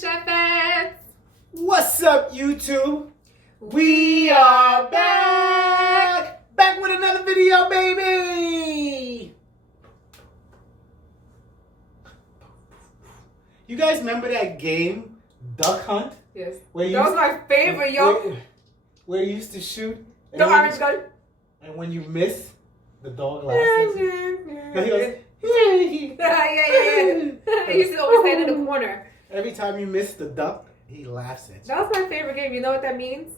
Chefettes. What's up, YouTube? We are back! Back with another video, baby! You guys remember that game, Duck Hunt? Yes. Where That was my favorite, yo. Where you used to shoot. The orange gun. And when you miss, the dog laughs at you. And he goes, yeah. I used to always stand in the corner. every time you miss the duck, he laughs at you. That was my favorite game. You know what that means?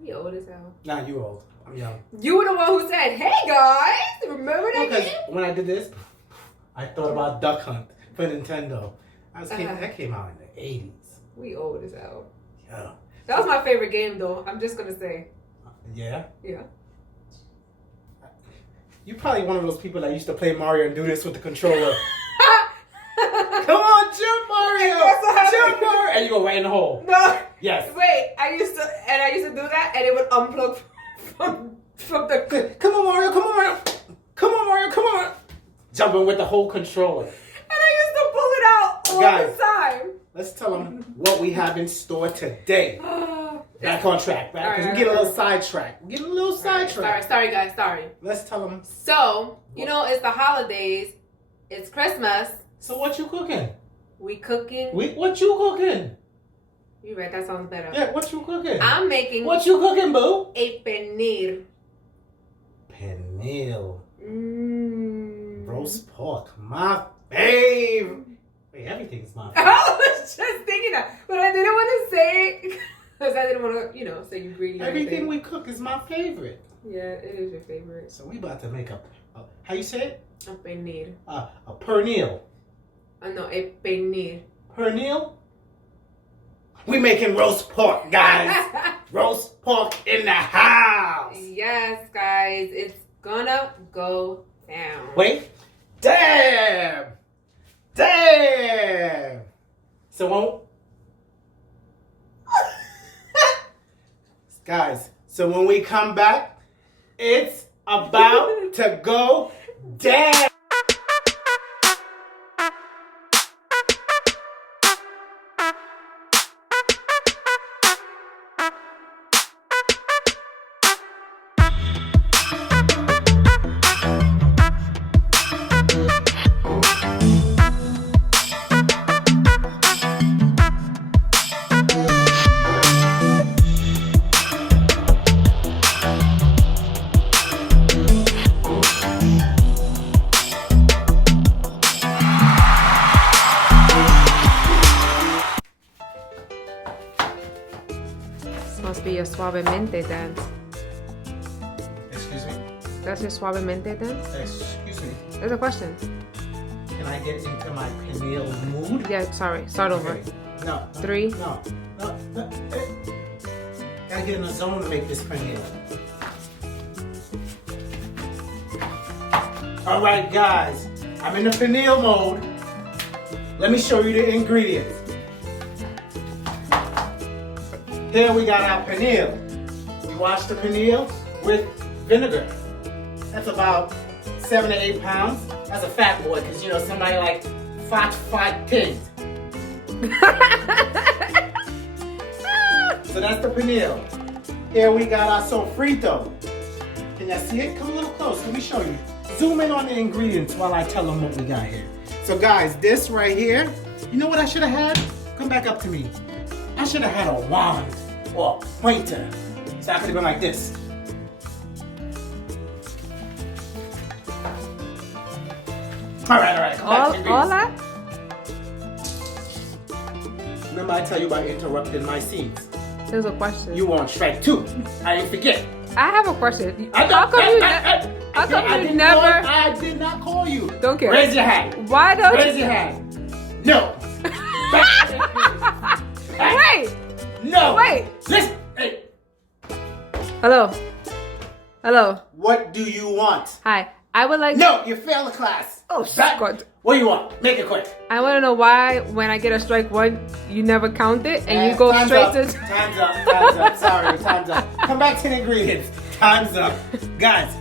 We old as hell. Nah, you old. I'm young. You were the one who said, "Hey guys, remember that Because game?" when I did this, I thought about Duck Hunt for Nintendo. That came out in the 80s. We old as hell. Yeah. That was my favorite game, though. I'm just gonna say. Yeah? Yeah. You're probably one of those people that used to play Mario and do this with the controller. Come on, jump Mario! Jump Mario! And you go right in the hole. No. Yes. Wait, I used to do that, and it would unplug from the. Come on, Mario! Come on, Mario! Come on, Mario! Come on! Jumping with the whole controller. And I used to pull it out all Guys, the time. let's tell them what we have in store today. Back on track, right? Because we get a little sidetracked. We get a little sidetracked. Sorry, guys. Sorry. Let's tell them. So, you know, it's the holidays. It's Christmas. So what you cooking? We cooking. What you cooking? You right, that sounds better. Yeah, what you cooking? I'm making What you cooking, boo? a pernil. Pernil. Roast pork. My fave. Wait, everything's my fave. I was just thinking that, but I didn't want to say it because I didn't want to, say ingredient. Everything we cook is my favorite. Yeah, it is your favorite. So we about to make a how you say it? A pernil. A pernil. No, a pernil. Pernil? We making roast pork, guys. Roast pork in the house. Yes, guys, it's gonna go down. Wait. Damn. So guys, so when we come back, it's about to go down. Must be your suavemente dance. Excuse me? That's your suavemente dance? Excuse me. There's a question. Can I get into my Pernil mood? Yeah, sorry. Start over. Okay. No. 3. No. Gotta get in the zone to make this Pernil. Alright, guys. I'm in the Pernil mode. Let me show you the ingredients. Here we got our Pernil. We wash the Pernil with vinegar. That's about 7 to 8 pounds. That's a fat boy, because somebody like fat things. So that's the Pernil. Here we got our sofrito. Can y'all see it? Come a little close. Let me show you. Zoom in on the ingredients while I tell them what we got here. So guys, this right here, you know what I should have had? Come back up to me. I should have had a wand or a pointer. So I could have been like this. All right. Come back to the All ingredients. that? Remember I tell you about interrupting my scenes. There's a question. You want strike 2. I didn't forget. I have a question. I did not call you. Don't care. Raise your hand. Why don't Raise you? your hand. No. Wait. No. Wait. Listen. Hey. Hello. What do you want? Hi. I would like. No, you failed the class. Oh, Back. God. What do you want? Make it quick. I want to know why when I get a strike 1, you never count it and you go time's straight up. to. Time's up. Sorry, time's up. Come back to the ingredients. Time's up. Guys,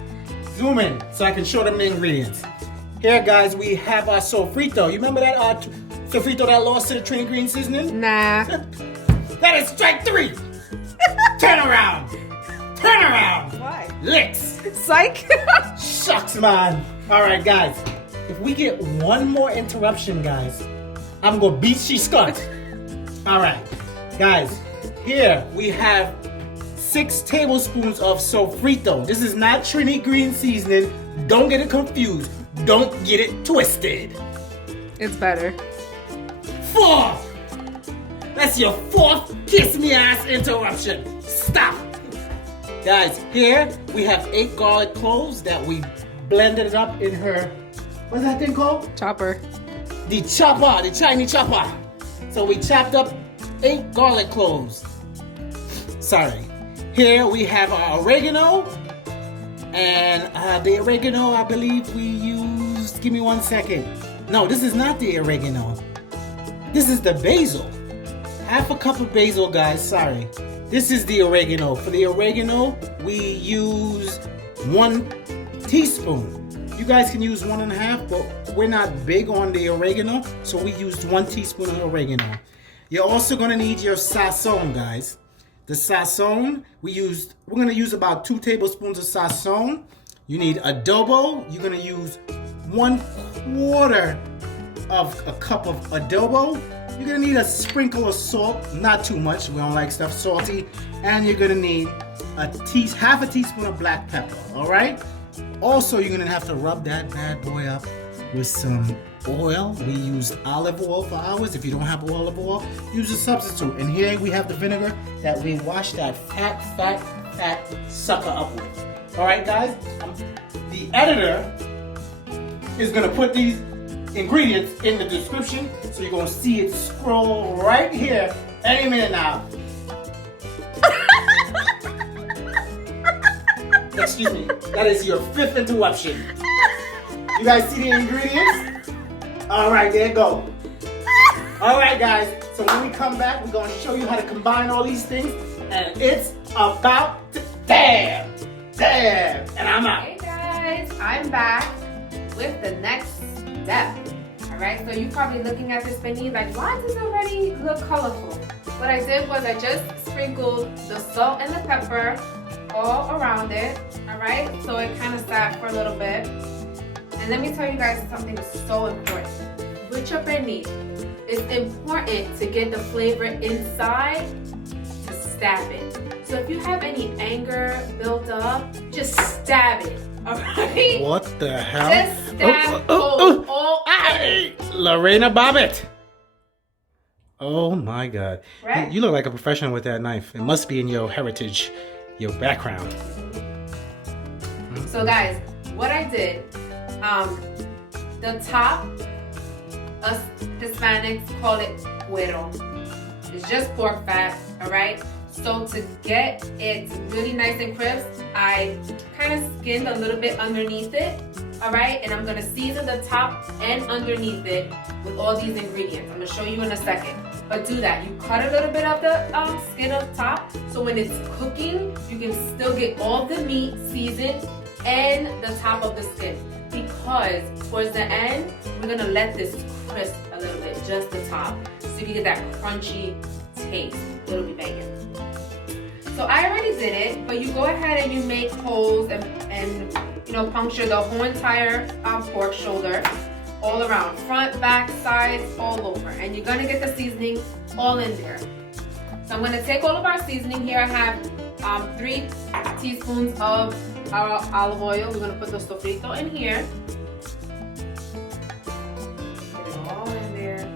zoom in so I can show them the ingredients. Here, guys, we have our sofrito. You remember that sofrito that lost to the Trini green seasoning? Nah. That is strike 3. Turn around. Turn around. Why? Licks. Psych. Shucks, man. All right, guys. If we get one more interruption, guys, I'm gonna beat she Scott. All right, guys. Here we have 6 tablespoons of sofrito. This is not Trini green seasoning. Don't get it confused. Don't get it twisted. It's better. 4. That's your 4th kiss me ass interruption. Stop. Guys, here we have 8 garlic cloves that we blended it up in her, what's that thing called? Chopper. The chopper, the Chinese chopper. So we chopped up 8 garlic cloves. Sorry. Here we have our oregano. And the oregano, I believe we used, give me 1 second. No, this is not the oregano. This is the basil. Half a cup of basil, guys, sorry. This is the oregano. For the oregano, we use 1 teaspoon. You guys can use 1.5, but we're not big on the oregano, so we used 1 teaspoon of oregano. You're also gonna need your sazon, guys. The sazon, we're gonna use about 2 tablespoons of sazon. You need adobo. You're gonna use 1/4 of a cup of adobo. You're gonna need a sprinkle of salt, not too much. We don't like stuff salty. And you're gonna need half a teaspoon of black pepper. All right. Also, you're gonna have to rub that bad boy up with some oil. We use olive oil for ours. If you don't have olive oil, use a substitute. And here we have the vinegar that we washed that fat sucker up with. All right, guys. The editor is gonna put these ingredients in the description, so you're gonna see it scroll right here any minute now. Excuse me, that is your 5th interruption. You guys see the ingredients? All right, there you go. All right, guys, so when we come back, we're gonna show you how to combine all these things, and it's about to dab, and I'm out. Hey guys, I'm back with the next step. All right, so you're probably looking at this pernil like, why does it already look colorful? What I did was I just sprinkled the salt and the pepper all around it, all right? So it kind of sat for a little bit. And let me tell you guys something so important. With your pernil, it's important to get the flavor inside, to stab it. So if you have any anger built up, just stab it, all right? What the hell? Just stab all Lorena Bobbitt. Oh my God. Right? You look like a professional with that knife. It must be in your heritage, your background. So guys, what I did, the top, us Hispanics call it cuero. It's just pork fat, all right? So to get it really nice and crisp, I kind of skinned a little bit underneath it, all right? And I'm gonna season the top and underneath it with all these ingredients. I'm gonna show you in a second. But do that. You cut a little bit of the skin up top, so when it's cooking, you can still get all the meat seasoned and the top of the skin. Because towards the end, we're gonna let this crisp a little bit, just the top, so you can get that crunchy taste. It'll be banging. So I already did it, but you go ahead and you make holes and you know, puncture the whole entire pork shoulder, all around, front, back, sides, all over. And you're gonna get the seasoning all in there. So I'm gonna take all of our seasoning here. I have 3 teaspoons of our olive oil. We're gonna put the sofrito in here. Put it all in there.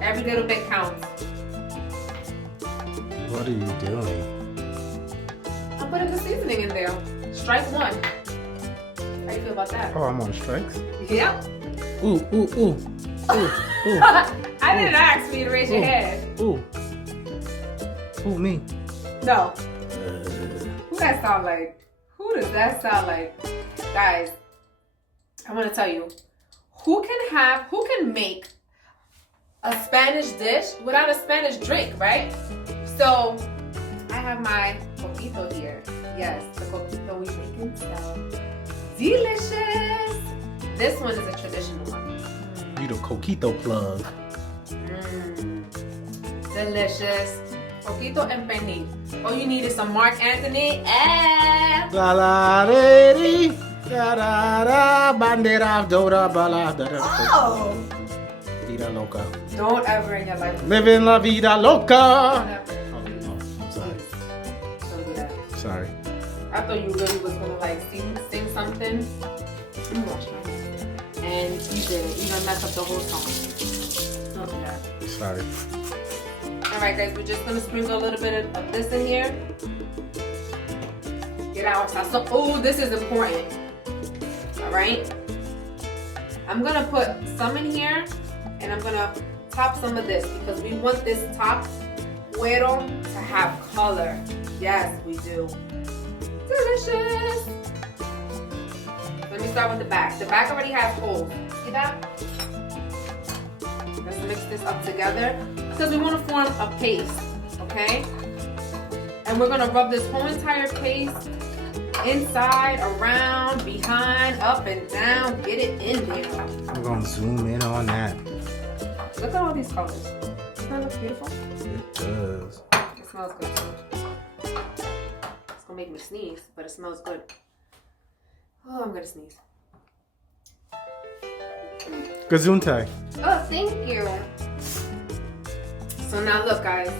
Every little bit counts. What are you doing? I'm putting the seasoning in there. Strike 1. How you feel about that? Oh, I'm on strikes? Yep. Ooh, ooh, ooh. Ooh, ooh. I didn't ask for you to raise your hand. Ooh. Ooh, me. No. Who that sound like? Who does that sound like? Guys, I want to tell you, who can make a Spanish dish without a Spanish drink, right? So, I have my coquito here. Yes, the coquito we make and sell. Delicious! This one is a traditional one. You the coquito plug. Delicious. Poquito en pernil. All you need is some Mark Anthony and... La la de da da da bandera do da ba la da da. Oh! Vida loca. Don't ever in your life. Living la vida Don't loca. ever. Oh, I'm sorry. Don't do that. Sorry. I thought you really was gonna like sing something. And you didn't. You done messed up the whole song. Don't do that. Sorry. Alright guys, we're just gonna sprinkle a little bit of this in here. Get our salsa. Oh, this is important. Alright. I'm gonna put some in here and I'm gonna top some of this because we want this top cuero to have color. Yes, we do. Delicious. Let me start with the back. The back already has holes. See that? Let's mix this up together because we want to form a paste, okay? And we're gonna rub this whole entire paste inside, around, behind, up and down. Get it in there. I'm gonna zoom in on that. Look at all these colors. Doesn't that look beautiful? It does. It smells good too. It's gonna make me sneeze, but it smells good. Oh, I'm gonna sneeze. Gesundheit. Oh, thank you. So now look, guys.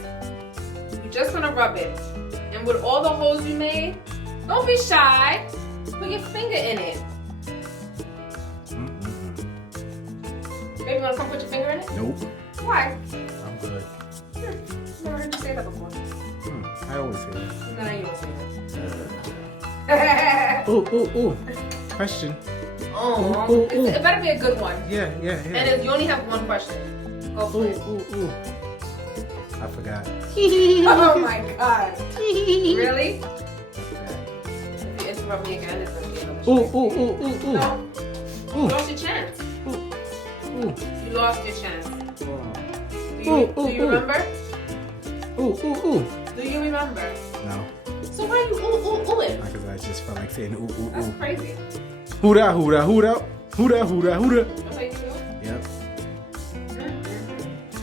You're just gonna rub it. And with all the holes you made, don't be shy. Put your finger in it. Baby, you wanna come put your finger in it? Nope. Why? I'm good. Never heard you say that before. I always say that. No, you don't say that. Ooh. Question. Oh, Ooh. it better be a good one. Yeah. And if you only have one question, go for it. Ooh. I forgot. Oh my god. Really? If you interrupt me again, it's gonna be another shit. Ooh. No. You lost your chance. Ooh. You lost your chance. Do you remember? Ooh. Do you remember? No. So why are you ooh it? Because I just felt like saying ooh. That's crazy. Hooda. That's how you do? Yep.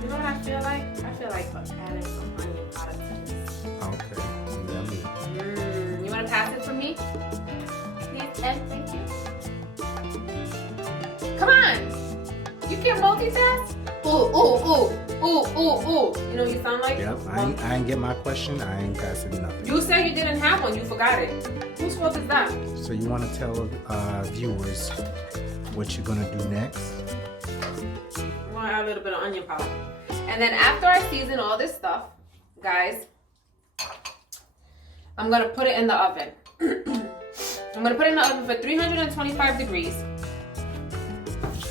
You know what I feel like? I feel like adding some onion powder to this. Okay. Yummy. You want to pass it for me? Please and thank you. Come on. You can multitask? Ooh. You know what you sound like? Yep. I ain't get my question. I ain't passing nothing. You said you didn't have one. You forgot it. Whose fault is that? So you want to tell viewers what you're gonna do next? I'm gonna add a little bit of onion powder. And then after I season all this stuff, guys, I'm gonna put it in the oven. I'm gonna put it in the oven for 325 degrees.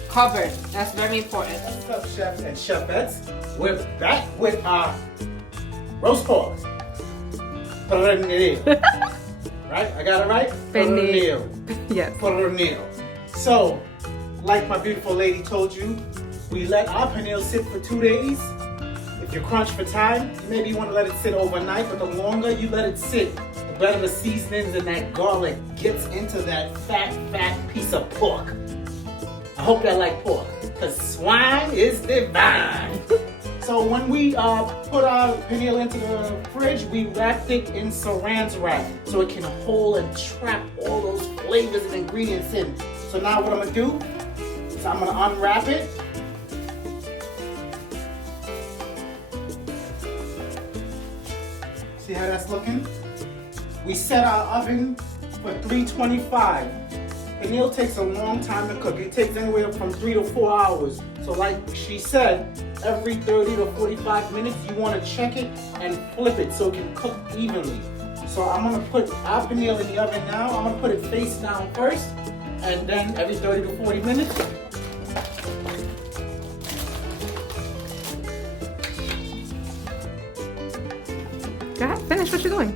Covered. That's very important. What's up, chefs and cheferettes? We're back with our roast pork. Pernil. Right? I got it right? Pernil. Yes. Pernil. So, like my beautiful lady told you, we let our pernil sit for 2 days. If you're crunched for time, you maybe want to let it sit overnight, but the longer you let it sit, the better the seasonings and that garlic gets into that fat piece of pork. I hope y'all like pork, because swine is divine. So when we put our pernil into the fridge, we wrapped it in saran wrap so it can hold and trap all those flavors and ingredients in. So now what I'm gonna do is I'm gonna unwrap it. See how that's looking? We set our oven for 325. Pernil takes a long time to cook. It takes anywhere from 3 to 4 hours. So like she said, every 30 to 45 minutes, you want to check it and flip it so it can cook evenly. So I'm going to put our pernil in the oven now. I'm going to put it face down first, and then every 30 to 40 minutes. Go ahead, finish what you're doing.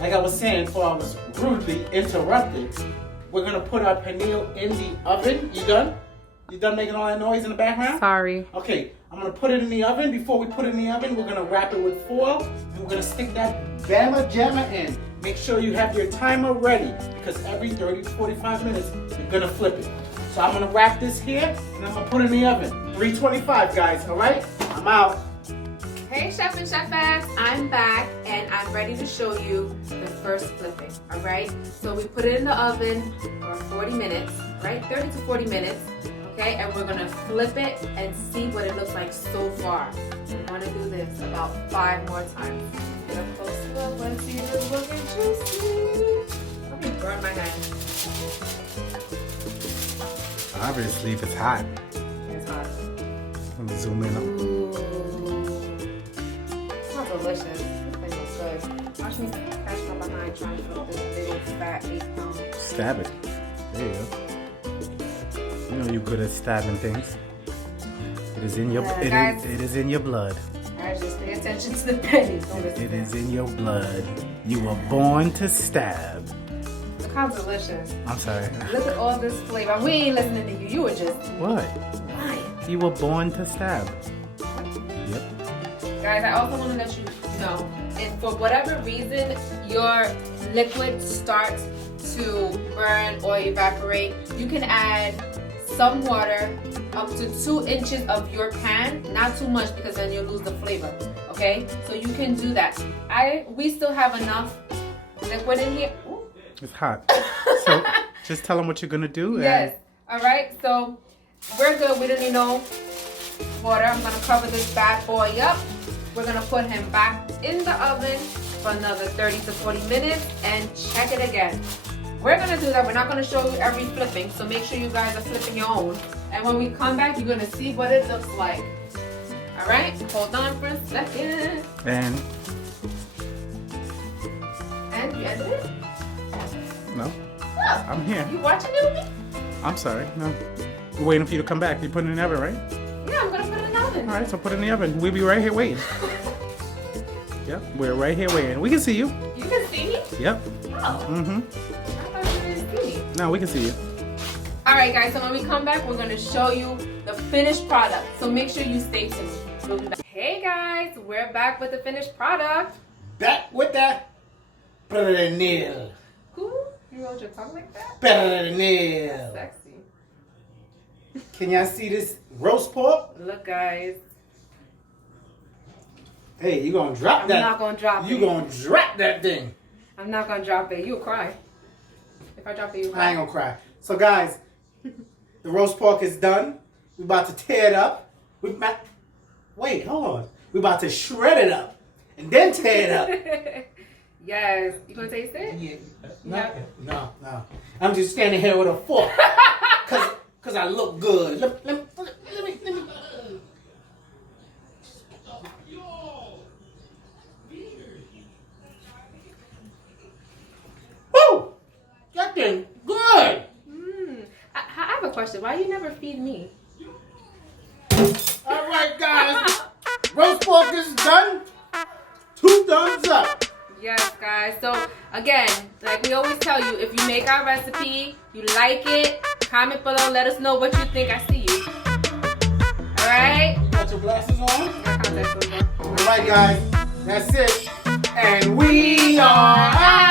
Like I was saying before I was rudely interrupted, we're going to put our pernil in the oven. You done? You done making all that noise in the background? Sorry. Okay, I'm gonna put it in the oven. Before we put it in the oven, we're gonna wrap it with foil, and we're gonna stick that Bama Jamma in. Make sure you have your timer ready, because every 30 to 45 minutes, you're gonna flip it. So I'm gonna wrap this here, and I'm gonna put it in the oven. 325, guys, all right? I'm I'm out. Hey Chef and Chefettes, I'm back and I'm ready to show you the first flipping, all right? So we put it in the oven for 40 minutes, right? 30 to 40 minutes, okay? And we're gonna flip it and see what it looks like so far. We're gonna do this about 5 more times. Get up close to it, let's see if it's looking juicy. Let me burn my hand. Obviously, if it's hot. It's hot. Let me zoom in. Ooh. Smells delicious. This thing looks good. Watch me catch my behind trying to flip this big old fat 8-pound. Stab it. There you go. You know you're good at stabbing things. It is in your guys. it is in your blood. Alright, just pay attention to the pennies. It is in your blood. You were born to stab. Look how delicious. I'm sorry. Look at all this flavor. We ain't listening to you. You were just What? lying. You were born to stab. Yep. Guys, I also want to let you know, if for whatever reason your liquid starts to burn or evaporate, you can add some water up to 2 inches of your pan, not too much because then you'll lose the flavor, okay? So you can do that. We still have enough liquid in here. Ooh. It's hot. So just tell them what you're gonna do. Yes. All right. So we're good. We don't need no water. I'm gonna cover this bad boy up. We're gonna put him back in the oven for another 30 to 40 minutes and check it again. We're gonna do that. We're not gonna show you every flipping, so make sure you guys are flipping your own. And when we come back, you're gonna see what it looks like. All right. Hold on for a second. And You ended it? no, Oh, I'm here. you watching it with me? I'm sorry. No, we're waiting for you to come back. You put it in the oven, right? Yeah, I'm gonna put it in the oven. All right, so put it in the oven. We'll be right here waiting. Yep, we're right here waiting. We can see you. You can see me? Yep. Oh. Mm-hmm. I thought you didn't see me. No, we can see you. Alright guys, so when we come back, we're going to show you the finished product. So make sure you stay tuned. We'll be back. Hey guys, we're back with the finished product. Back with that Pernil. Who? You rolled your tongue like that? Pernil. Sexy. Can y'all see this roast pork? Look guys. Hey, you gonna drop that? I'm not going to drop it. You gonna drop that thing. I'm not going to drop it. You'll cry. If I drop it, you'll cry. I ain't gonna cry. So guys, the roast pork is done. We about to tear it up. Wait, hold on. We about to shred it up and then tear it up. Yes. You gonna taste it? Yeah. Yeah. No. I'm just standing here with a fork. Cause I look good. Let me. Woo! That thing good. I have a question. Why you never feed me? All right, guys. Roast pork is done. 2 thumbs up. Yes, guys. So, again, like we always tell you, if you make our recipe, you like it, comment below, let us know what you think. I see you. All right? You got your glasses on? I got that. All right, guys. That's it. And we are out.